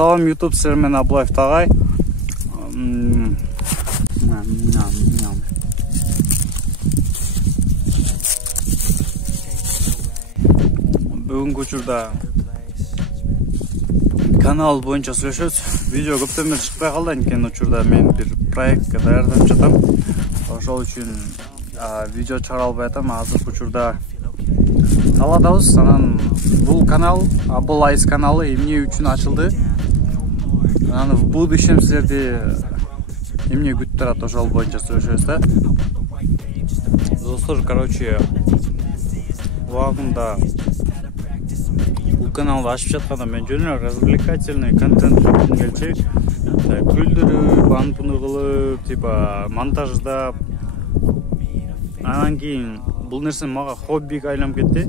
Салам YouTube сіздер мен Абылаев тағай. Бүгінгі учурда канал боюнча сүйлөшөбүз. Видео көптөн бери чыкпай калды, анткени учурда мен бир проектке даярдап жатам. Ошол үчүн видео чыгара албай атам. Азыркы учурда талаадабыз. Анан бул канал, Абылайс каналы эмне үчүн ачылды? Анан в будущем силерди эмне күтүп турат, ошол боюнча сүйлөшөбүз да. Достор, короче, убагында бул каналды ачып жатканда мен жөн развлекательный контент көргүм келчү. Күлдүрүп, аны-буну кылып, типа монтаждап. Анан кийин бул нерсе мага хоббиге айланып кетти.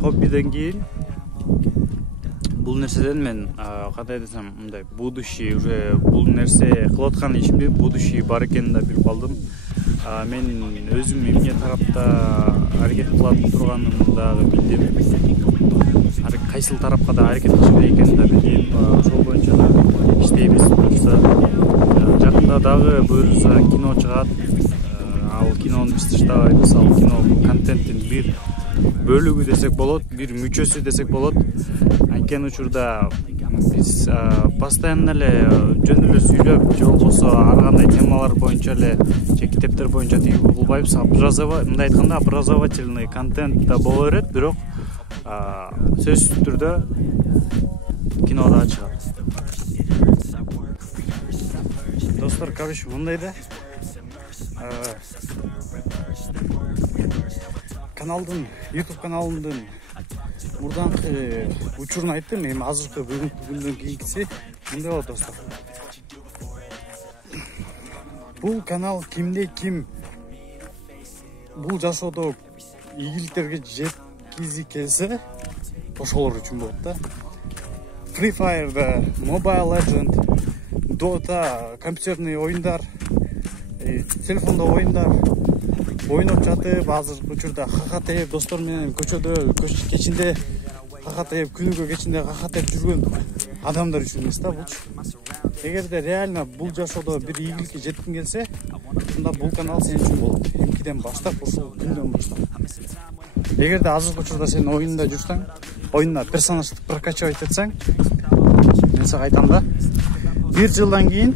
Хоббиден кийин бул нерседен мен кандай десем, мындай будущий уже бул нерсе кылып аткан ишимде будущий бар экенин да билип калдым. Мен өзүм эмне тарапта аракет кылып турганымды дагы билдим. Кайсыл тарапка да аракет кылыш керек экенин да билдим. Ошол боюнча да иштейбиз. Жакында дагы буюрса кино чыгат. Ал кинону биз таштабайбыз. Ал кино контенттин бир бөлүгү десек болот, бир мүчөсү десек болот. Анткени учурда биз постоянно эле жөн эле сүйлөп, же болбосо ар кандай темалар боюнча эле же китептер боюнча тигүү кылбайбыз. Мындай айтканда образовательный контент да боло берет, бирок сөзсүз түрдө кино да чыгат. Достор, короче, мындай да. Каналдын, YouTube каналымдын мурданкы учурун айттым. Эми азыркы бүгүнкү күндөн кийинкиси мындай болот, достор. Бул канал кимде ким бул жашоодо ийгиликтерге жеткизи келсе, ошолор үчүн болот да. Free Fire'да, Mobile Legend, Dota, компьютерный оюндар, телефондо оюндар ойноп жатып, азыркы учурда какатеп достор менен көчөдө, кечинде какатеп, күнүгө кечинде какатеп жүргөн адамдар үчүн эмес да булчу. Эгерде реально бул жашоодо бир ийгиликке жеткиң келсе, анда бул канал сен үчүн болот. Эмкиден баштап, ушул күндөн баштап. Эгерде азыркы учурда сен оюнда жүрсөң, оюнда персонажды прокачивать этсең, мен сага айтам да, 1 жылдан кийин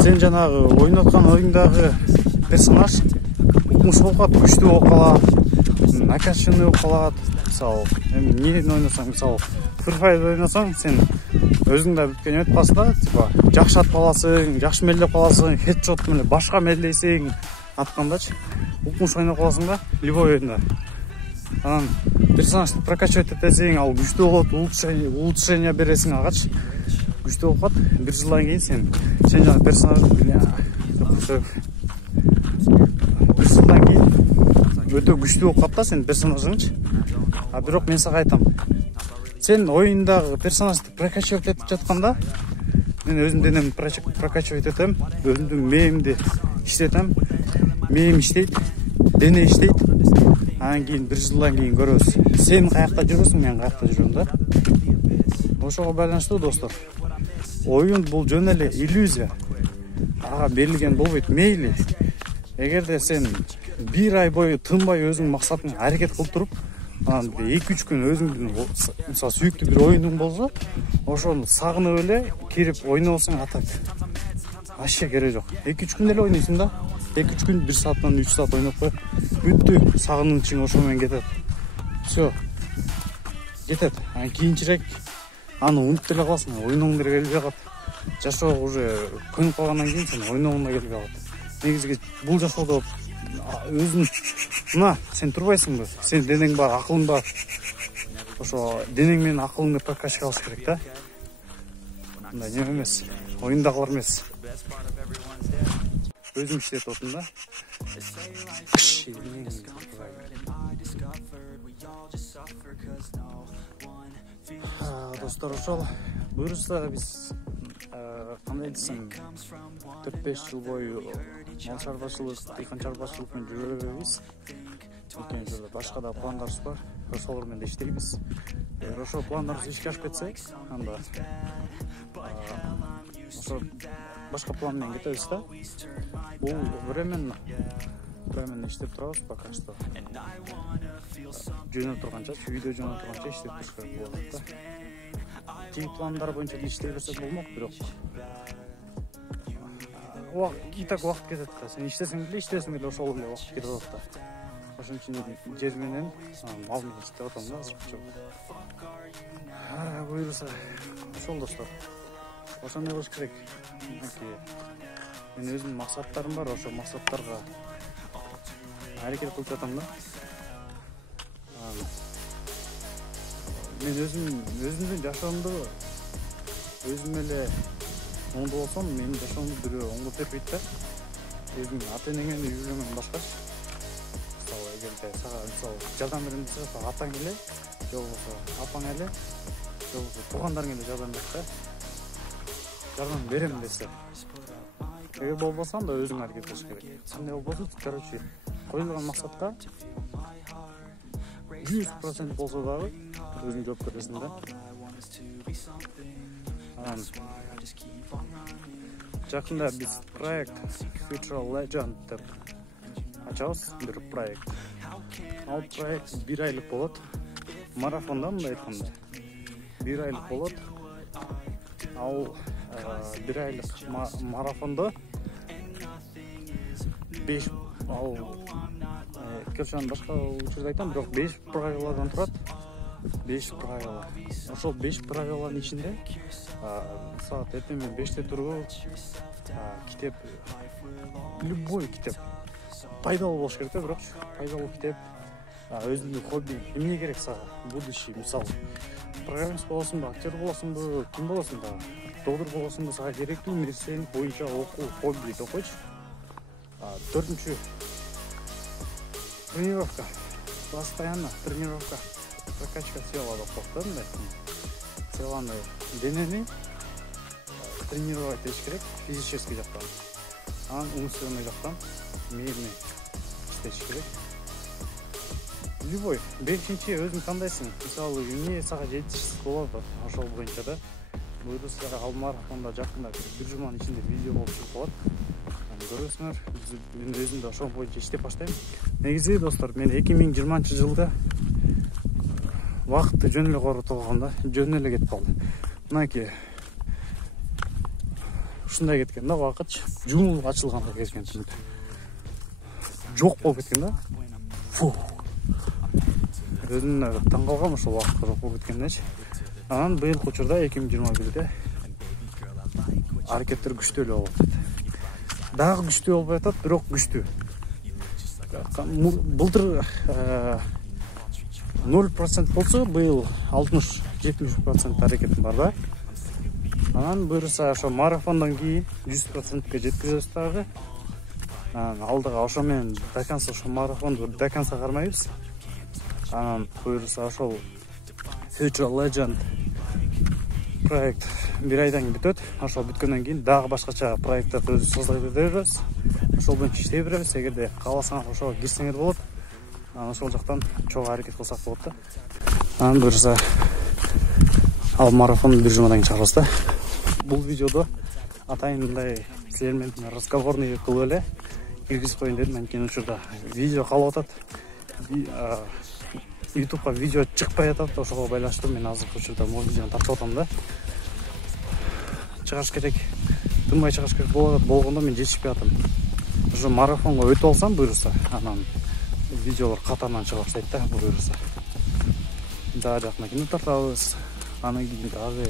сен жанагы оюнап аткан оюндагы персонаж укмуш болуп калат, күчтүү болуп калат, накачанный болуп калат. Мисалы, эми эмнени ойносоң, мисалы, Free Fire ойносоң, сен өзүң да бүткөн өтүп калсың да, типа, жакшы атып каласың, жакшы мелдеп каласың, хедшот менен башка мелдейсиң, аткандачы. Укмуш ойноп каласың да, любой оюнда. Анан персонажды прокачивать этесиң, ал күчтүү болот, улучшение бересиң агачы. Күчтүү болуп калат, 1 жылдан кийин сен жана персонажды жылдан кийин өтө күчтүү болуп калат да сен персонажыңчы. Бирок мен сага айтам, сен оюндагы персонажды прокачивать этип жатканда, мен өзүм денемди прокачивать этем, өзүмдүн мээримди иштетем, мээм иштейт, дене иштейт. Анан кийин 1 жылдан кийин көрөбүз. Сен каякта жүрөсүң, мен каякта жүрөм да. Ошого байланыштуу, достор. Оюн бул жөн эле иллюзия. Ага берилген болбойт, мейли. Эгерде сен 1 ай бою тынбай өзүң максатыңа аракет кылып туруп, анан 2-3 күн өзүңдүн мисалы сүйүктүү бир оюнуң болсо, ошону сагынып эле кирип ойносоң атат. Вообще кереги жок. 2-3 күн эле ойнойсуң да. 2-3 күн 1 сааттан 3 саат ойноп кой. Бүттү, сагынычың ошо менен кетет. Всё. Кетет. Анан кийинчерээк аны унутуп деле каласың, ойногуң деле келбей калат. Жашоо уже көнүп калгандан кийин сен ойногуң да келбей калат. Негизги бул жашоодо өзүң мына сен турбайсыңбы? Сен денең бар, акылың бар. Ошо денең менен акылыңды прокачка кылыш керек да. Мындай неме эмес, оюндагылар эмес. Өзүм иштеп отурдум да. Достор, ошол буюрса биз кандай десем 4-5 жыл бою мал чарбачылык, дыйкан чарбачылык менен жүрө беребиз. Башка да пландарыбыз бар. ошолор менен иштейбиз. Ошо пландарыбыз ишке ашып кетсе, анда ошо башка план менен кетебиз да. Бул временно иштеп турабыз пока что. Жөнөп турганча, видео жөнөп турганча иштеп туруш керек болот да. Кей пландар боюнча иштей берсек болмок, бирок и так убакыт кетет да. Сен иштесең деле ошол эле убакыт кетип атат да. Ошон үчүн жер менен мал менен иштеп атам да азыркыча. Буюрса ошол достор. Ошону кылыш керек. Мен өзүмдүн максаттарым бар, ошо максаттарга аракет кылып жатам да. Мен өзүмдүн жашоомду өзүм эле оңдоп болсом, менин жашоомду бирөө оңдоп бербейт да. Өзүң ата-энеңмен үйлөнгөндөн башкачы. Мисалы, эгерде сага жардам берем десе, атаң эле, же болбосо апаң эле, же болбосо туугандарың эле жардам берет да. Жардам берем десе. Эгер болбосо анда өзүң аракет кылыш керек. Кандай болбосун, короче, коюлган максатка 100% болсо дагы өзүң жооп бересиң да. Жакында биз проект Future Legend деп ачабыз, бир проект. Ал проект 1 айлык болот. Марафонда мындай айтканда 1 айлык болот. Ал 1 айлык марафондо 5 ал келшен башка учурда айтам, бирок 5 правиладан турат. 5 правила. Ошол 5 правиланын ичинде саат эртең 5те туруп, китеп, любой китеп пайдалуу болуш керек да, бирок пайдалуу китеп, өзүңдүн хобби, эмне керек сага, будущий, мисалы, программист болосуңбу, актер болосуңбу, ким болосуңбу, доктор болосуңбу, сага керектүү нерсени боюнча окуу, хоббиди окуйчу. 4-чү тренировка, постоянно тренировка, прокачка тела деп коет да, теланы, денени тренировать этиш керек, физический жактан. Анан умственный жактан мээни иштеш керек. Любой 5-чи өзүң тандайсың. Мисалы, эмне сага жетишсиз болот, ошол боюнча да. Буюрса ал марафонда жакында бир жуманын ичинде видео болуп чыгып калат. Көрөсүңөр, мен өзүм да ошол боюнча иштеп баштайм. Негизи достор, мен 2020-жылда вакытты жөн эле коротулган да, жөн эле кетип калды. Мынакей ушундай кеткен да, вакыт жумулуп ачылганда кеткен. Жок болуп кеткен да. Өзүм таң калгам ошол вакытка жок болуп кеткендечи. Анан быйылкы учурда 2021-де аракеттер күчтүү эле болуп атат. Дагы күчтүү болбой атат, бирок күчтүү. Былтыр 0% болсо, быйыл 60-70% аракетим бар да. Анан буюрса ошо марафондон кийин 100%ке жеткизебиз дагы. Алдыга ошо менен до конца ошо марафонду до конца кармайбыз. Анан буюрса ошол Future Legend проект 1 айдан кийин бүтөт. Ошол бүткөндөн кийин дагы башкача проекттарды өзүбүз создоп беребиз. Ошол боюнча иштей беребиз. Эгерде кааласаңар ошого кирсеңер болот. Анан ошол жактан чогуу аракет кылсак болот да. Анан буюрса ал марафонду бир жумадан кийин чыгарабыз да. Бул видеодо атайын мындай силер менен разговорный кылып эле киргизип коеюн дедим. Анткени учурда видео калып атат. YouTube'га видео чыкпай атат, ошого байланыштуу мен азыркы учурда могу видеону тартып атам да. Чыгаш керек, тынбай чыгаш керек болгондо мен жетишпей атам. Ошо марафонго өтүп алсам буюрса, анан видеолор катарынан чыга баштайт да, буюрса. Дагы жакында кино тартабыз, анан кийин дагы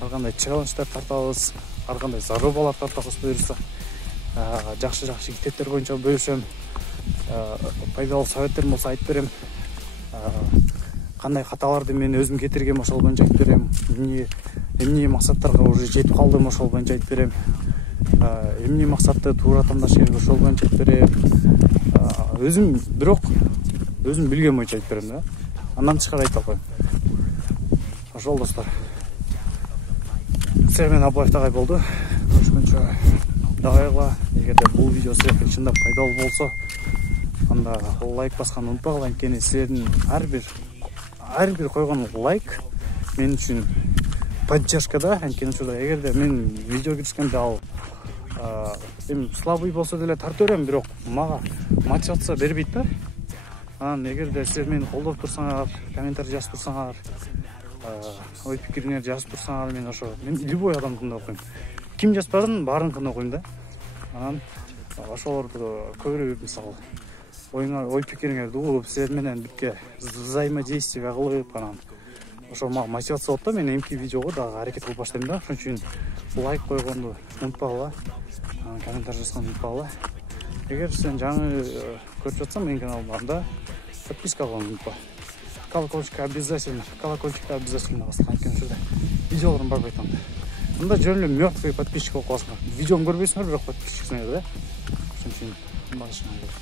ар кандай челлендждер тартабыз, ар кандай зарубалар тартабыз буюрса. Жакшы китептер боюнча бөлүшөм. Пайдалуу советтер болсо айтып берем. Кандай каталарды мен өзүм кетиргем, ошол боюнча айтып берем. Эмне максаттарга уже жетип калдым, ошол боюнча айтып берем. Эмне максатты туура тандаш керек, ошол боюнча айтып берем. Өзүм билген боюнча айтып берем да. Андан тышкары айта албайм. Ошол достор. Силер менен Абылаев тагай болду. Ошончо дагыла, эгерде бул видео силерге чындап пайдалуу болсо, анда лайк басканды унутпагыла. Анткени силердин ар бир ар бир койгон лайк мен үчүн поддержка да. Анткени ушундай эгерде мен видео киришкенде ал эми слабый болсо деле тартып берем, бирок мага мотивация бербейт да. Анан эгерде силер мени колдоп турсаңар, комментарий жазып турсаңар, ой пикириңерди жазып турсаңар, мен любой адамды тыңдап окуйм. Ким жазбасын баарыныкын окуйм да. Анан ошолорду көрүп, мисалы ой пикириңерди угуп, силер менен бирге взаимодействие кылып, анан ошо мага мотивация болот да. Мен эмки видеого дагы аракет кылып баштайм да. Ошон үчүн лайк койгонду унутпагыла, комментарий жазганды унутпагыла. Эгер сен жаңы көрүп жатсаң менин каналымда подписка кылганды унутпа. Колокольчикка обязательно баскан. Анткени ушурда видеолорум барбайт анда. Мында жөн эле мёртвый подписчик болуп каласыңар. Видеону көрбөйсүңөр, бирок подписчиксиңер да. Ошон үчүн башыңа керек.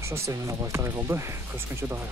Ошо сен менен байлар болду. Көрүшкөнчө дагы.